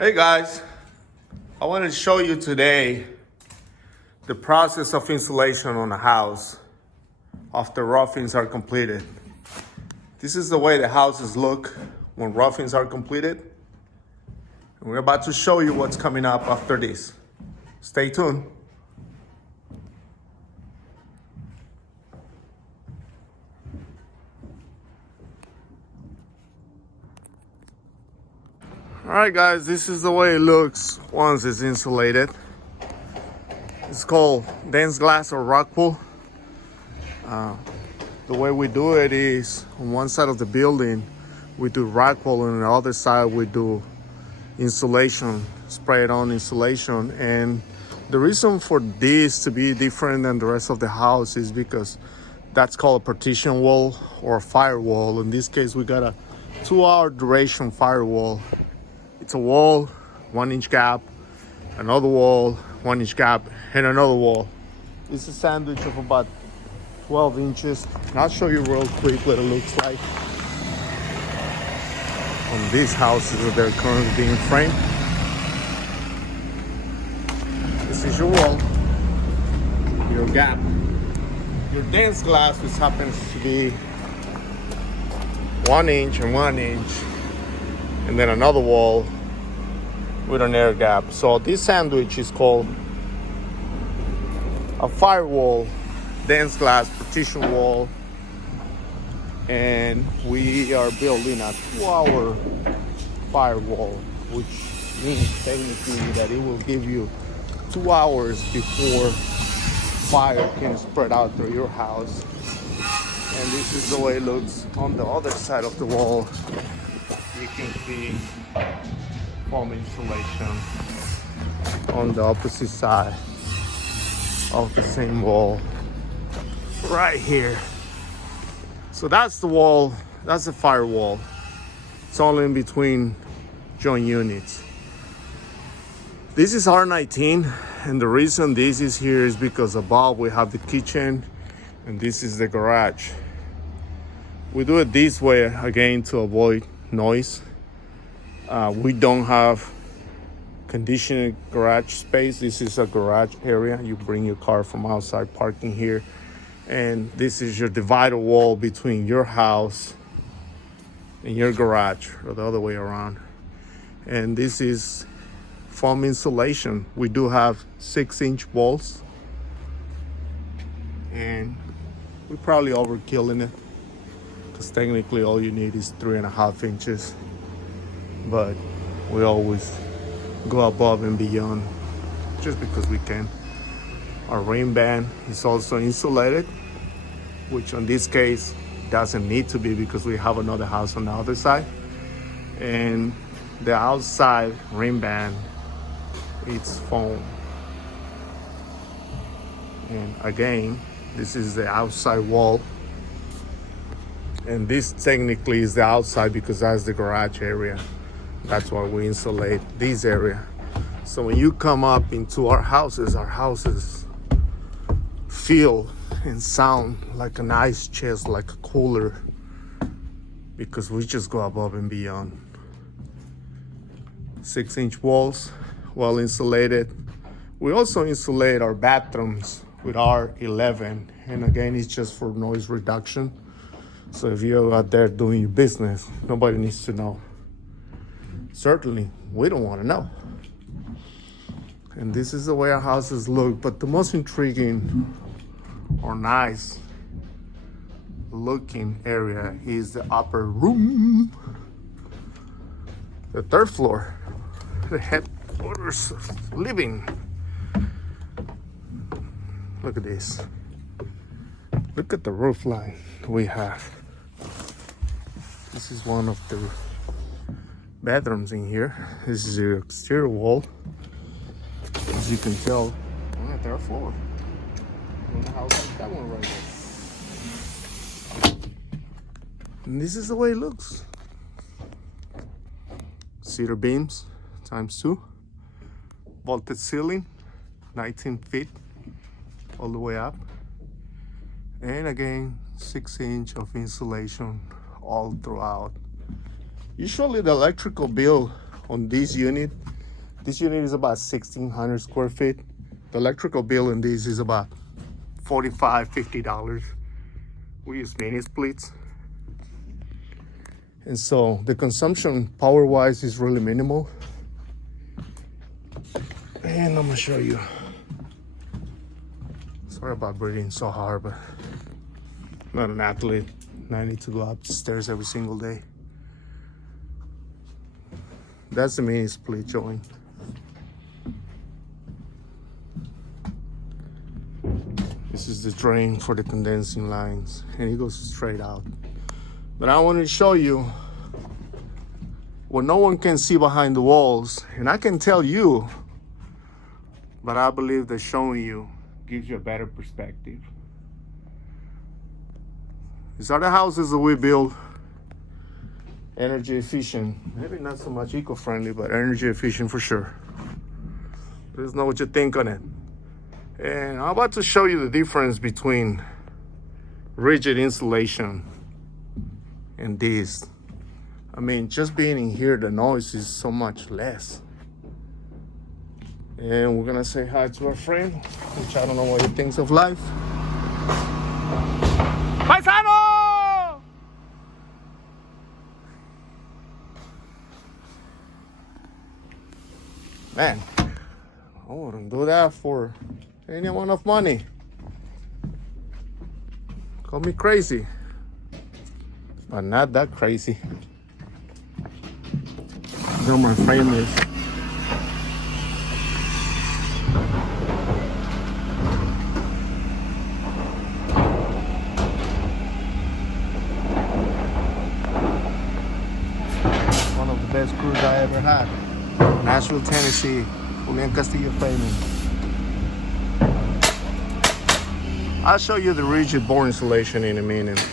Hey guys, I wanted to show you today the process of insulation on a house after roofings are completed. This is the way the houses look when roofings are completed. And we're about to show you what's coming up after this. Stay tuned. All right guys, this is the way it looks once it's insulated. It's called dense glass or rock wool. The way we do it is on one side of the building we do rock wool, and on the other side we do insulation, spray it on insulation. And the reason for this to be different than the rest of the house is because that's called a partition wall or a firewall. In this case we got a 2-hour duration firewall. It's a wall, 1-inch gap, another wall, 1-inch gap, and another wall. It's a sandwich of about 12 inches. And I'll show you real quick what it looks like on these houses that they're currently being framed. This is your wall, your gap, your dense glass, which happens to be 1 inch and 1 inch, and then another wall with an air gap. So this sandwich is called a firewall, dense glass partition wall, and we are building a 2-hour firewall, which means technically that it will give you 2 hours before fire can spread out through your house. And this is the way it looks on the other side of the wall. You can see foam insulation on the opposite side of the same wall right here. So that's the wall, that's the firewall. It's all in between joint units. This is R19, and the reason this is here is because above we have the kitchen and this is the garage. We do it this way again to avoid noise. We don't have conditioned garage space. This is a garage area. You bring your car from outside parking here. And this is your divider wall between your house and your garage, or the other way around. And this is foam insulation. We do have 6-inch walls. And we're probably overkilling it, because technically all you need is 3.5 inches. But we always go above and beyond just because we can. Our rain band is also insulated, which on this case doesn't need to be because we have another house on the other side. And the outside rain band, it's foam. And again, this is the outside wall. And this technically is the outside because that's the garage area. That's why we insulate this area. So when you come up into our houses feel and sound like an ice chest, like a cooler, because we just go above and beyond. 6-inch walls, well insulated. We also insulate our bathrooms with R11, and again, it's just for noise reduction. So if you're out there doing your business, nobody needs to know. Certainly, we don't want to know. And this is the way our houses look. But the most intriguing or nice looking area is the upper room, the 3rd floor, the headquarters of living. Look at this. Look at the roof line we have. This is one of the bedrooms in here. This is the exterior wall. As you can tell, on the 3rd floor. I don't know how like that one right there. And this is the way it looks. Cedar beams ×2. Vaulted ceiling, 19 feet all the way up. And again, 6-inch of insulation all throughout. Usually the electrical bill on this unit. This unit is about 1,600 square feet. The electrical bill in this is about $45, $50. We use mini splits. And so the consumption power-wise is really minimal. And I'm gonna show you. Sorry about breathing so hard, but I'm not an athlete and I need to go upstairs every single day. That's the mini split joint. This is the drain for the condensing lines, and it goes straight out. But I wanted to show you what no one can see behind the walls, and I can tell you, but I believe that showing you gives you a better perspective. These are the houses that we build, energy efficient. Maybe not so much eco-friendly, but energy efficient for sure. Let us know what you think on it. And I'm about to show you the difference between rigid insulation and this. I mean, just being in here, the noise is so much less. And we're gonna say hi to our friend, which I don't know what he thinks of life. Paisano! Man, I wouldn't do that for any amount of money. Call me crazy, but not that crazy. These are my framers. One of the best crews I ever had. Nashville, Tennessee, Julian Castillo Framing. I'll show you the rigid board insulation in a minute.